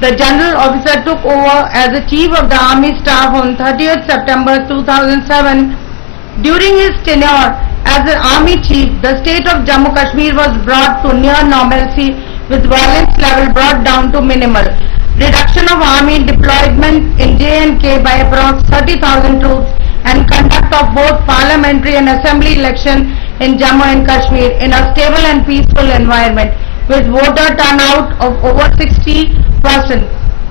The general officer took over as the chief of the army staff on 30th September 2007. During his tenure as the army chief, the state of Jammu Kashmir was brought to near normalcy with violence level brought down to minimal. Reduction of army deployment in J&K by approx 30,000 troops and conduct of both parliamentary and assembly election in Jammu and Kashmir in a stable and peaceful environment with voter turnout of over 60%.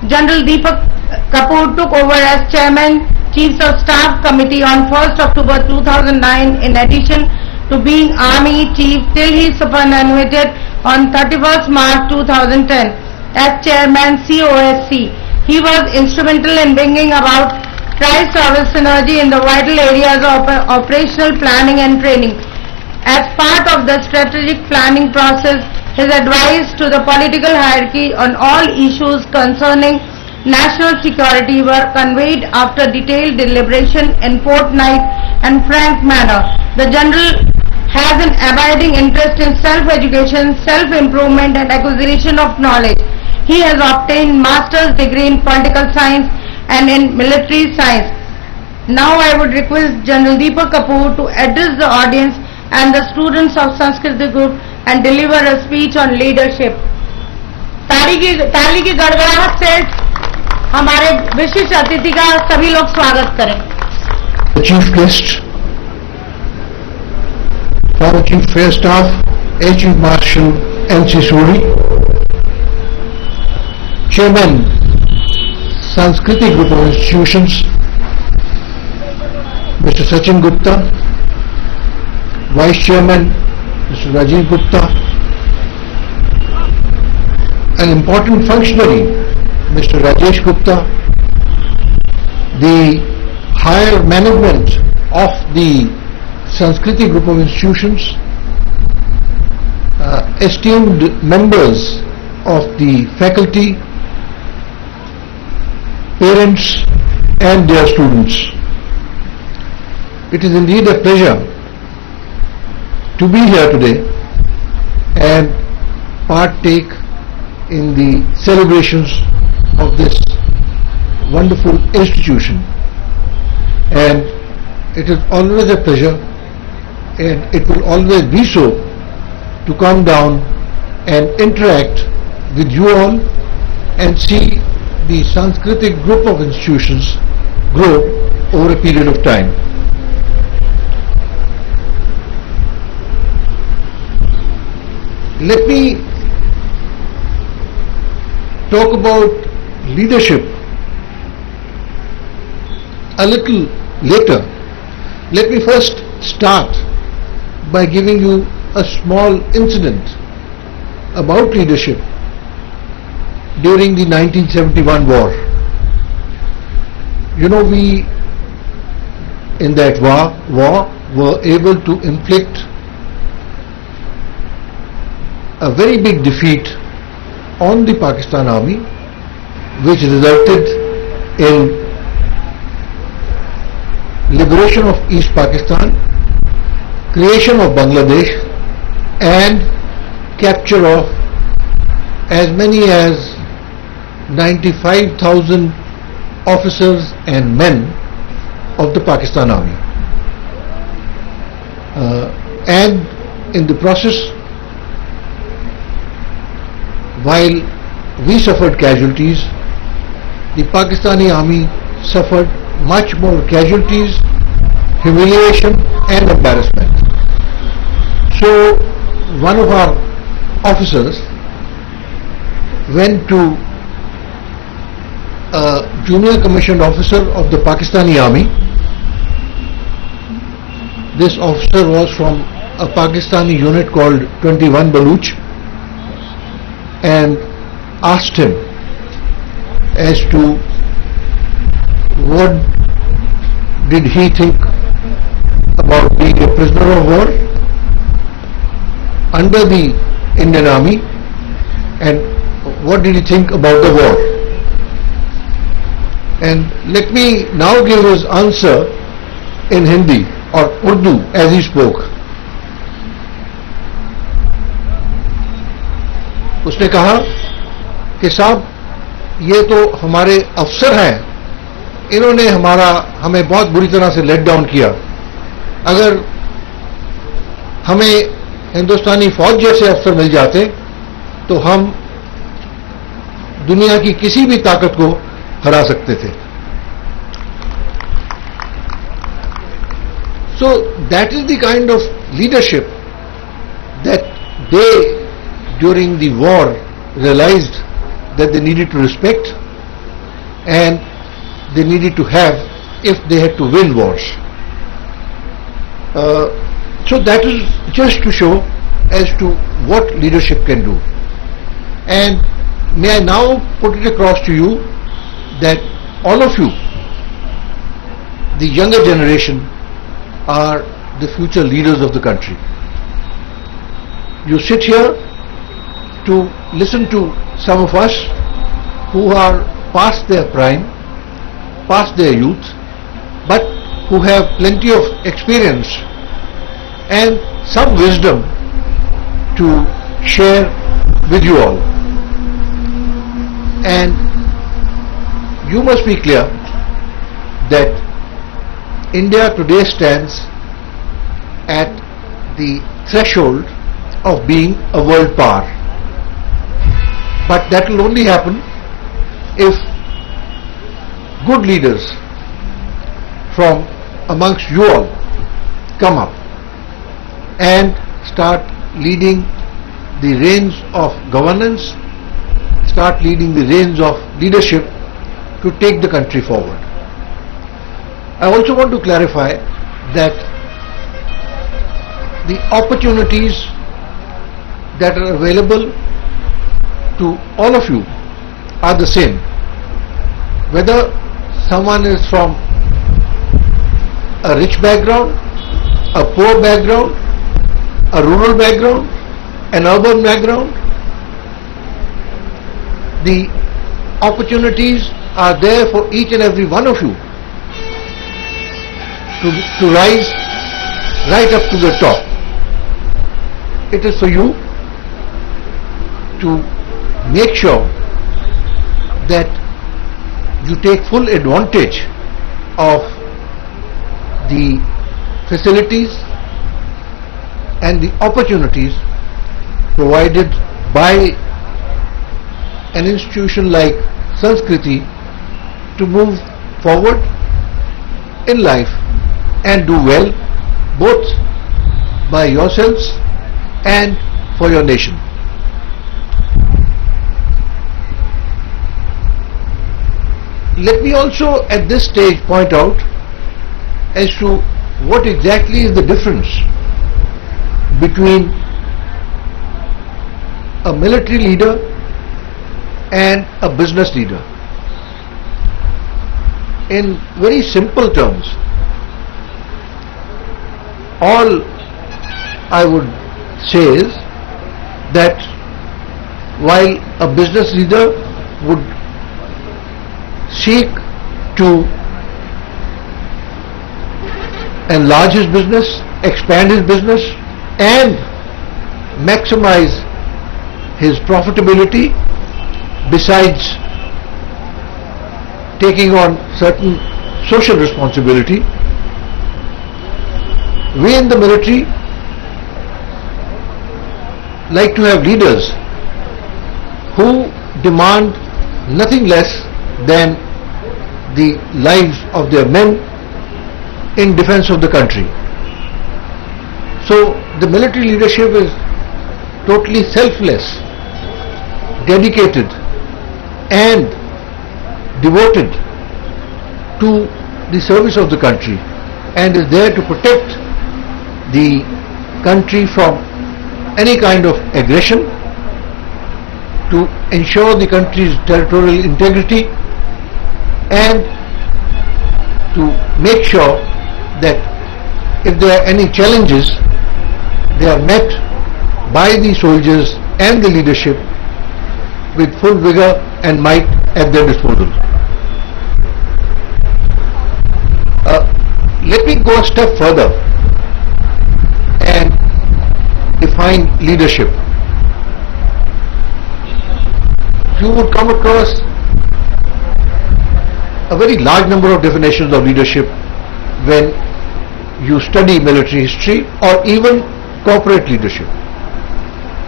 General Deepak Kapoor took over as chairman Chiefs of Staff Committee on 1st October 2009 in addition to being army chief till he superannuated on 31st March 2010 as chairman COSC. He was instrumental in bringing about tri-service synergy in the vital areas of operational planning and training. As part of the strategic planning process, his advice to the political hierarchy on all issues concerning national security were conveyed after detailed deliberation in forthright and frank manner. The General has an abiding interest in self-education, self-improvement and acquisition of knowledge. He has obtained master's degree in political science and in military science. Now I would request General Deepak Kapoor to address the audience and the students of Sanskriti Group and deliver a speech on leadership. ताली की गड़गड़ाहट से हमारे विशिष्ट अतिथि का सभी लोग स्वागत करें. The Chief Guest, Former Chief Fair Staff, Air Chief Marshal N.C. Suri, Chairman, Sanskriti Group of Institutions, Mr. Sachin Gupta, Vice Chairman, Mr. Rajiv Gupta, an important functionary, Mr. Rajesh Gupta, the higher management of the Sanskriti Group of Institutions, esteemed members of the faculty, parents and their students. It is indeed a pleasure to be here today and partake in the celebrations of this wonderful institution. And it is always a pleasure, and it will always be so, to come down and interact with you all and see the Sanskriti Group of Institutions grow over a period of time. Let me talk about leadership a little later. Let me first start by giving you a small incident about leadership during the 1971 war. You know, we in that war were able to inflict a very big defeat on the Pakistan Army, which resulted in liberation of East Pakistan, creation of Bangladesh and capture of as many as 95,000 officers and men of the Pakistan Army. And in the process, while we suffered casualties, the Pakistani Army suffered much more casualties, humiliation and embarrassment. So one of our officers went to a junior commissioned officer of the Pakistani Army. This officer was from a Pakistani unit called 21 Baluch, and asked him as to what did he think about being a prisoner of war under the Indian Army, and what did he think about the war. And let me now give his answer in Hindi or Urdu as he spoke. उसने कहा कि साहब ये तो हमारे अफसर हैं, इन्होंने हमें बहुत बुरी तरह से लेट डाउन किया। अगर हमें हिंदुस्तानी फौज जैसे अफसर मिल जाते तो हम दुनिया की किसी भी ताकत को हरा सकते थे। So that is the kind of leadership that they during the war realized that they needed to respect and they needed to have if they had to win wars. So that is just to show as to what leadership can do. And may I now put it across to you that all of you, the younger generation, are the future leaders of the country. You sit here to listen to some of us who are past their prime, past their youth, but who have plenty of experience and some wisdom to share with you all. And you must be clear that India today stands at the threshold of being a world power. But that will only happen if good leaders from amongst you all come up and start leading the reins of governance, start leading the reins of leadership to take the country forward. I also want to clarify that the opportunities that are available to all of you are the same. Whether someone is from a rich background, a poor background, a rural background, an urban background, the opportunities are there for each and every one of you to rise right up to the top. It is for you to make sure that you take full advantage of the facilities and the opportunities provided by an institution like Sanskriti to move forward in life and do well both by yourselves and for your nation. Let me also at this stage point out as to what exactly is the difference between a military leader and a business leader. In very simple terms, all I would say is that while a business leader would seek to enlarge his business, expand his business and maximize his profitability besides taking on certain social responsibility, we in the military like to have leaders who demand nothing less than the lives of their men in defense of the country. So the military leadership is totally selfless, dedicated and devoted to the service of the country and is there to protect the country from any kind of aggression, to ensure the country's territorial integrity and to make sure that if there are any challenges, they are met by the soldiers and the leadership with full vigor and might at their disposal. Let me go a step further and define leadership. You would come across a very large number of definitions of leadership when you study military history or even corporate leadership.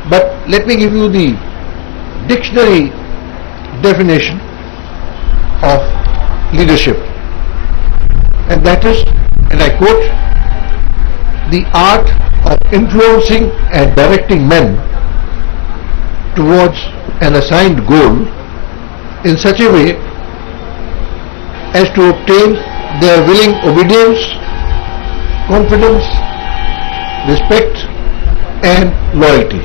But let me give you the dictionary definition of leadership, and that is, and I quote, the art of influencing and directing men towards an assigned goal in such a way as to obtain their willing obedience, confidence, respect and loyalty.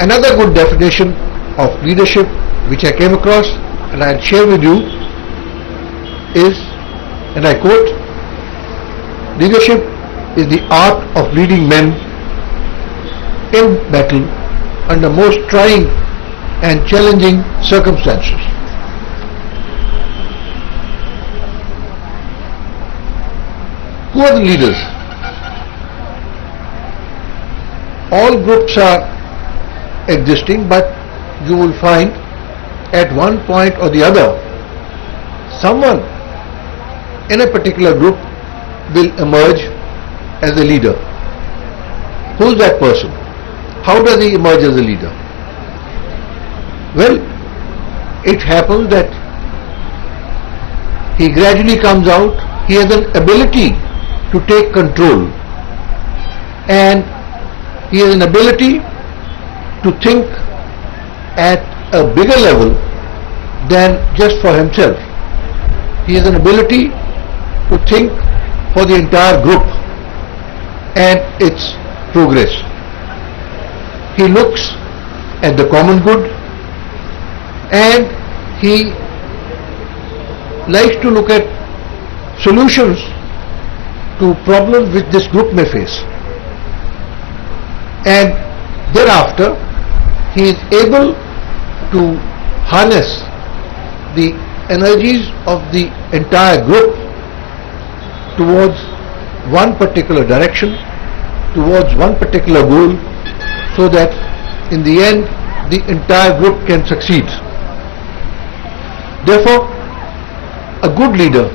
Another good definition of leadership which I came across and I'll share with you is, and I quote, leadership is the art of leading men in battle under most trying and challenging circumstances. Who are the leaders? All groups are existing, but you will find at one point or the other someone in a particular group will emerge as a leader. Who is that person? How does he emerge as a leader? Well, it happens that he gradually comes out, he has an ability to take control and he has an ability to think at a bigger level than just for himself. He has an ability to think for the entire group and its progress. He looks at the common good and he likes to look at solutions to problems which this group may face, and thereafter he is able to harness the energies of the entire group towards one particular direction, towards one particular goal, so that in the end the entire group can succeed. Therefore, a good leader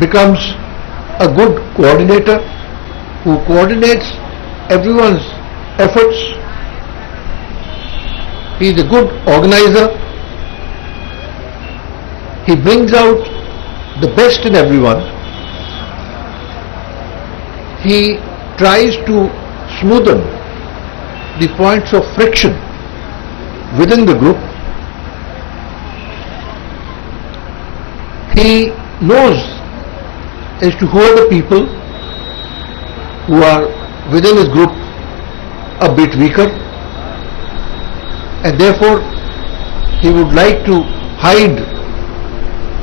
becomes a good coordinator who coordinates everyone's efforts. He is a good organizer. He brings out the best in everyone. He tries to smoothen the points of friction within the group. He knows as to who are the people who are within his group a bit weaker, and therefore he would like to hide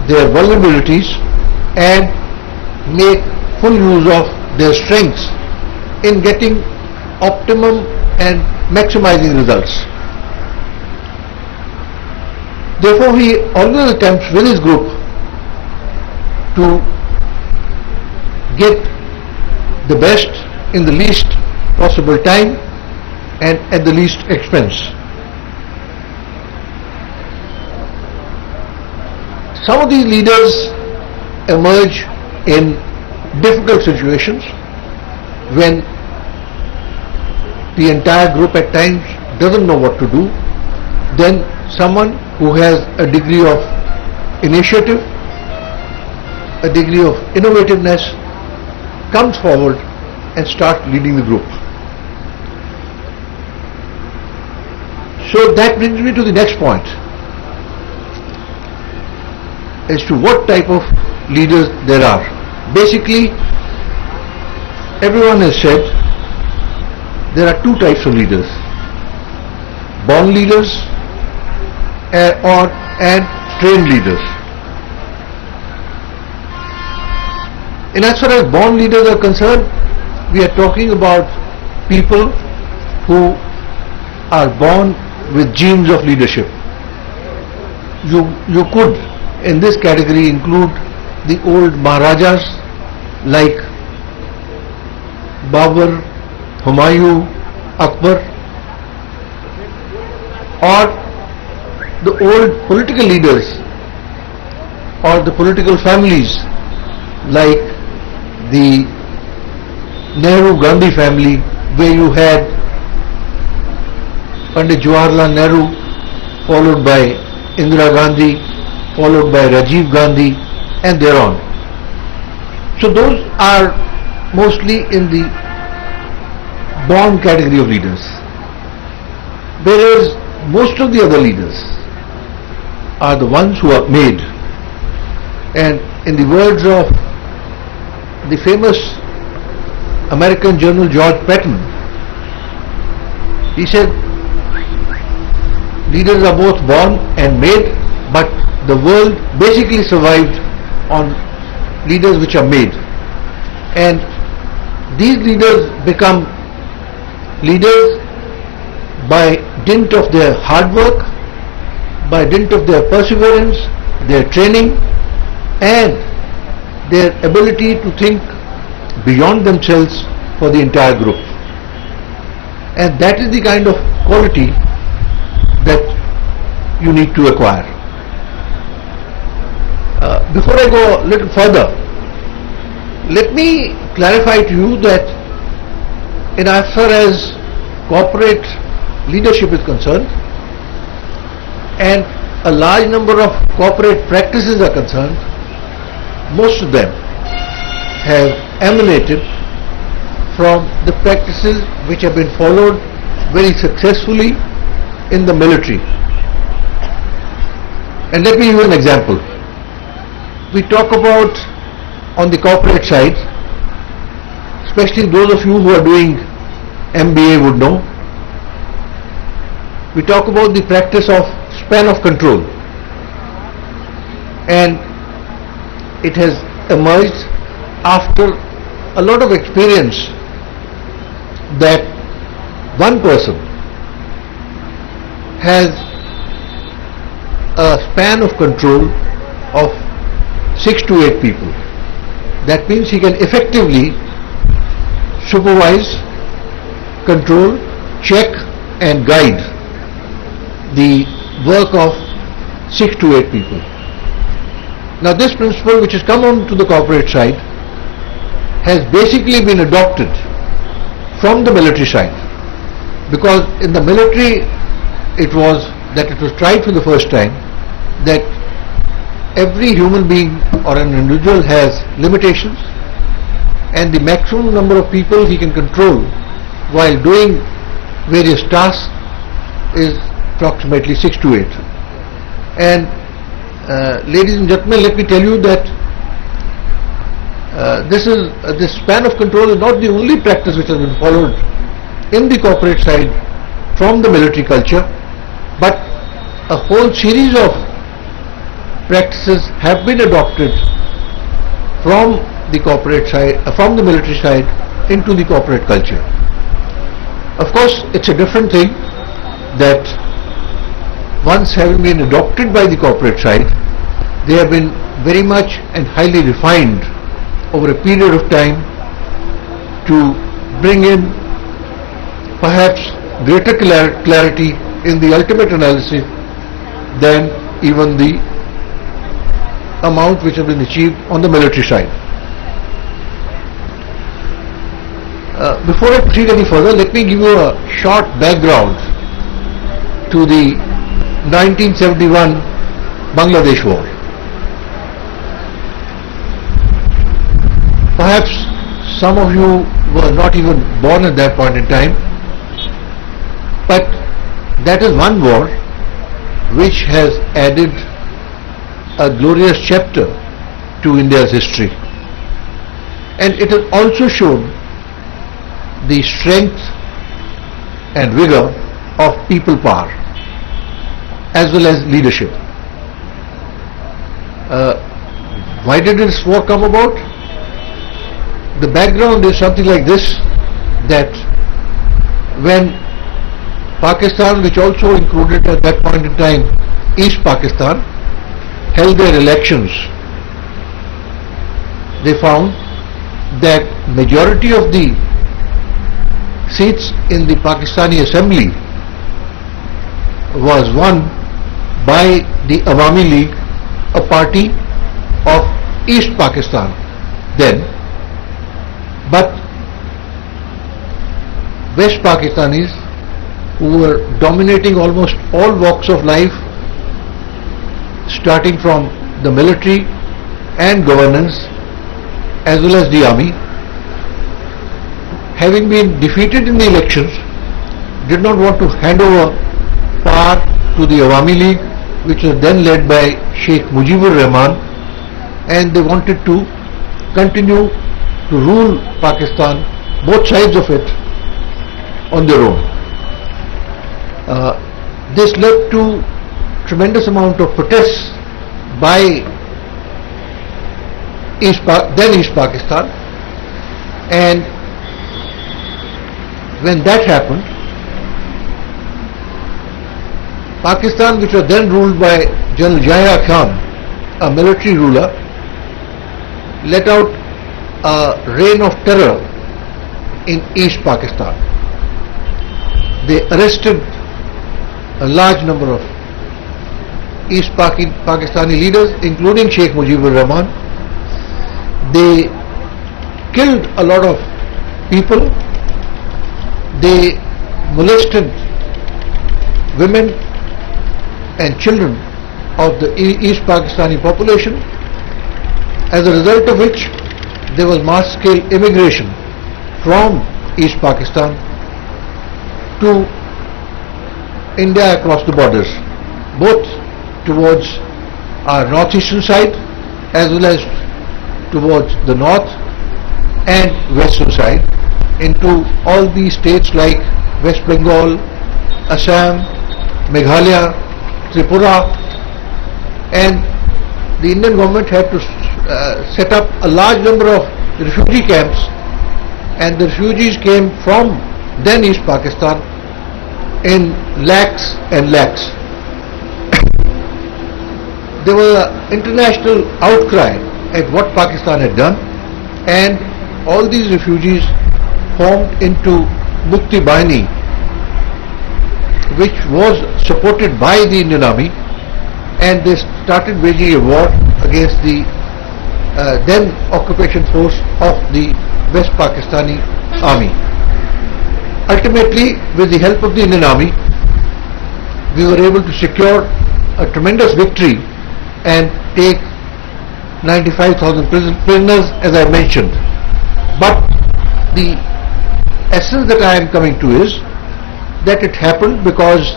their vulnerabilities and make full use of their strengths in getting optimum and maximizing results. Therefore he always attempts with his group to get the best in the least possible time and at the least expense. Some of these leaders emerge in difficult situations when the entire group at times doesn't know what to do. Then someone who has a degree of initiative, a degree of innovativeness comes forward and starts leading the group. So that brings me to the next point as to what type of leaders there are. Basically, everyone has said there are two types of leaders: born leaders and trained leaders. And as far as born leaders are concerned, we are talking about people who are born with genes of leadership. You could in this category include the old Maharajas like Babur, Humayun, Akbar, or the old political leaders or the political families like the Nehru-Gandhi family, where you had Pandit Jawaharlal Nehru, followed by Indira Gandhi, followed by Rajiv Gandhi, and thereon. So those are mostly in the born category of leaders, whereas most of the other leaders are the ones who are made. And in the words of the famous American journal George Patton, he said, leaders are both born and made, but the world basically survived on leaders which are made. And these leaders become leaders by dint of their hard work, by dint of their perseverance, their training, and their ability to think beyond themselves for the entire group. And that is the kind of quality that you need to acquire. Before I go a little further, let me clarify to you that in as far as corporate leadership is concerned, and a large number of corporate practices are concerned, most of them have emanated from the practices which have been followed very successfully in the military. And let me give you an example. We talk about on the corporate side, especially those of you who are doing MBA would know, we talk about the practice of span of control, and it has emerged after a lot of experience that one person has a span of control of 6 to 8 people. That means he can effectively supervise, control, check and guide the work of 6 to 8 people. Now this principle, which has come on to the corporate side, has basically been adopted from the military side, because in the military it was tried for the first time that every human being or an individual has limitations, and the maximum number of people he can control while doing various tasks is approximately 6 to 8. And ladies and gentlemen, let me tell you that this span of control is not the only practice which has been followed in the corporate side from the military culture, but a whole series of practices have been adopted from the corporate side, from the military side into the corporate culture. Of course, it's a different thing that once having been adopted by the corporate side, they have been very much and highly refined over a period of time to bring in perhaps greater clarity in the ultimate analysis than even the amount which has been achieved on the military side. Before I proceed any further, let me give you a short background to the 1971 Bangladesh War. Perhaps some of you were not even born at that point in time, but that is one war which has added a glorious chapter to India's history, and it has also shown the strength and vigor of people power as well as leadership. Why did this war come about? The background is something like this, that when Pakistan, which also included at that point in time East Pakistan, held their elections, they found that majority of the seats in the Pakistani Assembly was won by the Awami League, a party of East Pakistan then, but West Pakistanis, who were dominating almost all walks of life, starting from the military and governance as well as the army, having been defeated in the elections, did not want to hand over power to the Awami League, which was then led by Sheikh Mujibur Rahman, and they wanted to continue to rule Pakistan, both sides of it, on their own. This led to tremendous amount of protests by then East Pakistan, and when that happened, Pakistan, which was then ruled by General Yahya Khan, a military ruler, let out a reign of terror in East Pakistan. They arrested a large number of East Pakistani leaders, including Sheikh Mujibur Rahman. They killed a lot of people. They molested women and children of the East Pakistani population, as a result of which there was mass-scale immigration from East Pakistan to India across the borders, both towards our northeastern side as well as towards the north and western side, into all these states like West Bengal, Assam, Meghalaya, Tripura, and the Indian government had to set up a large number of refugee camps, and the refugees came from then East Pakistan in lakhs and lakhs. There was an international outcry at what Pakistan had done, and all these refugees formed into Mukti Bahini, which was supported by the Indian Army, and they started waging a war against the then occupation force of the West Pakistani Army. Ultimately, with the help of the Indian Army, we were able to secure a tremendous victory and take 95,000 prisoners, as I mentioned. But the essence that I am coming to is that it happened because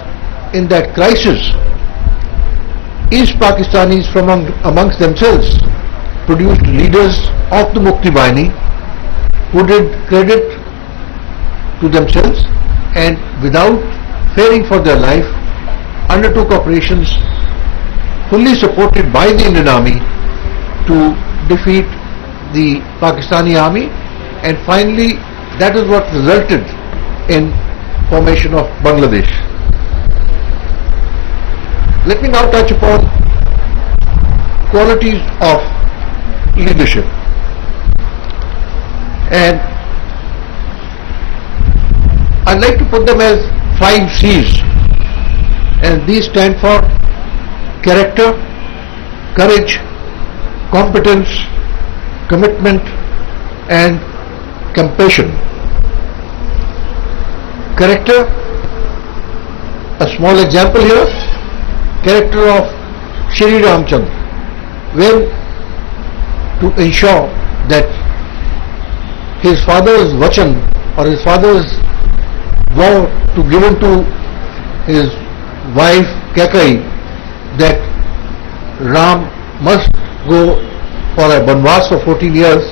in that crisis, East Pakistanis from amongst themselves produced leaders of the Mukti Bahini who did credit to themselves and without fearing for their life undertook operations fully supported by the Indian Army to defeat the Pakistani Army, and finally that is what resulted in formation of Bangladesh. Let me now touch upon qualities of leadership, and I'd like to put them as 5 C's, and these stand for character, courage, competence, commitment, and compassion. Character, a small example here, character of Shri Ramchandra, when to ensure that his father's vachan or his father's vow to given to his wife Kaikeyi that Ram must go for a banvas for 14 years,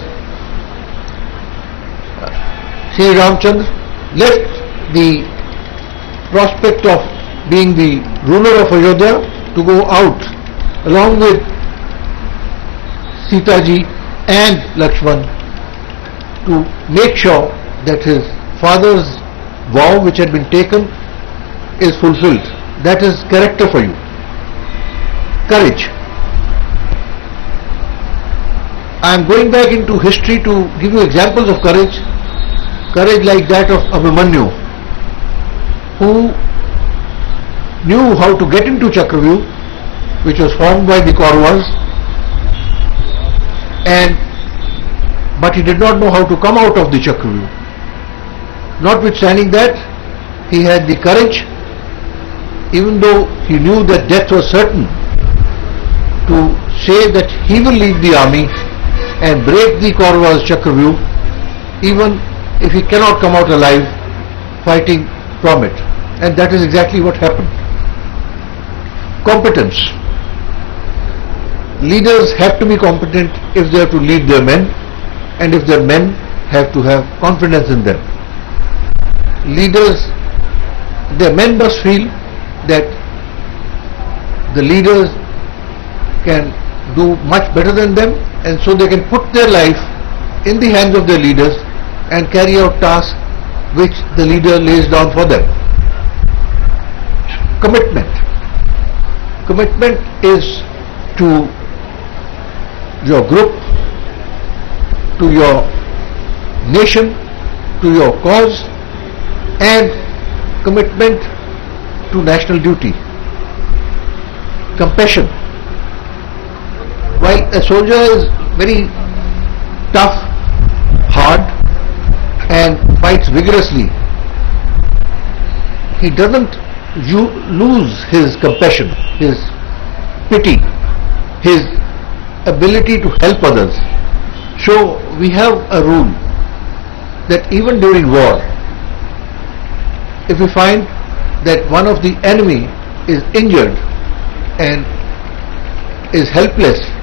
Shri Ramchandra left the prospect of being the ruler of Ayodhya to go out along with Sita ji and Lakshman to make sure that his father's vow which had been taken is fulfilled. That is character for you. Courage. I am going back into history to give you examples of courage. Courage like that of Abhimanyu, who knew how to get into Chakravyuh which was formed by the Kauravas, but he did not know how to come out of the Chakravyuh. Notwithstanding that, he had the courage, even though he knew that death was certain, to say that he will lead the army and break the Kauravas' Chakravyuh, even if he cannot come out alive fighting from it. And that is exactly what happened. Competence. Leaders have to be competent if they have to lead their men, and if their men have to have confidence in them. Their men must feel that the leaders can do much better than them, and so they can put their life in the hands of their leaders and carry out tasks which the leader lays down for them. Commitment. Commitment is to your group, to your nation, to your cause, and commitment to national duty. Compassion. While a soldier is very tough, hard, and fights vigorously, he doesn't lose his compassion, his pity, his ability to help others. So we have a rule that even during war, if we find that one of the enemy is injured and is helpless